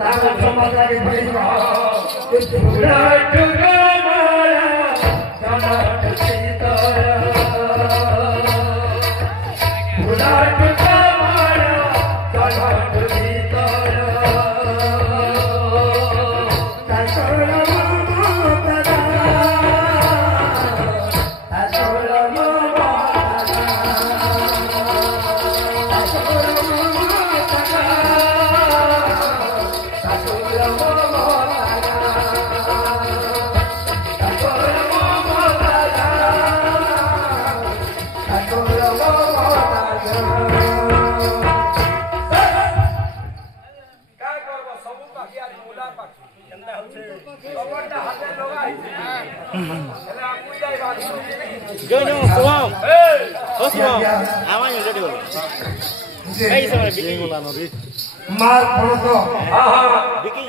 ताकत समाजा के भैया पूरा टुकड़ा मारा जाना सीतारा पूरा टुकड़ा मारा जाना सीतारा ताकरा माता ताकरा माता Jono suam. Oh suam. Awan yang jadi. Hey sama bikin. मार पड़ो तो बिकी